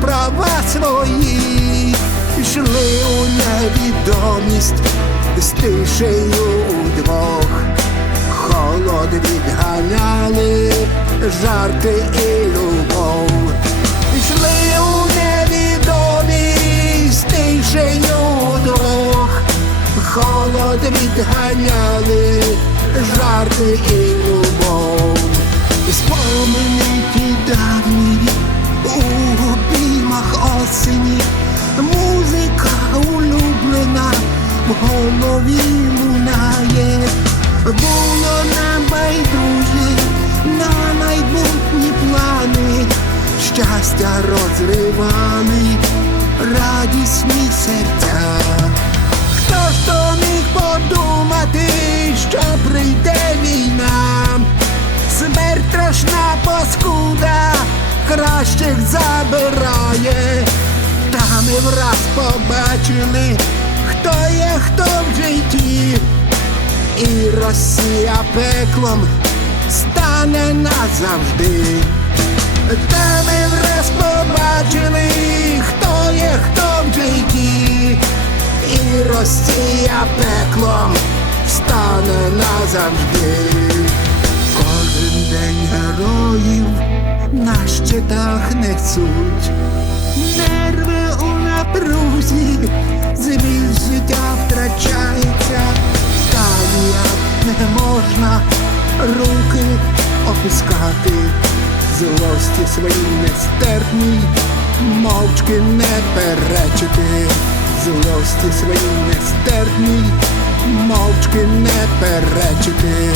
права свої, йшли у невідомість з тишею удвох, холод відганяли, жарти і любов, йшли у невідомість з тишею удвох, холод відганяли, жарти і любов, спомені ті давні голові лунає, було нам байдуже на майбутні плани, щастя розривали радісні серця. Хто ж то міг подумати, що прийде війна? Смерть страшна паскуда, кращих забирає. Та ми враз побачили, хто є хто в житті, і Росія пеклом стане назавжди. Та ми враз побачили, хто є хто в житті, і Росія пеклом стане назавжди. Кожен день героїв на щитах несуть, нерви можна руки опускати, злості свої нестерпні, мовчки не перечити, злості свої нестерпні, мовчки не перечити.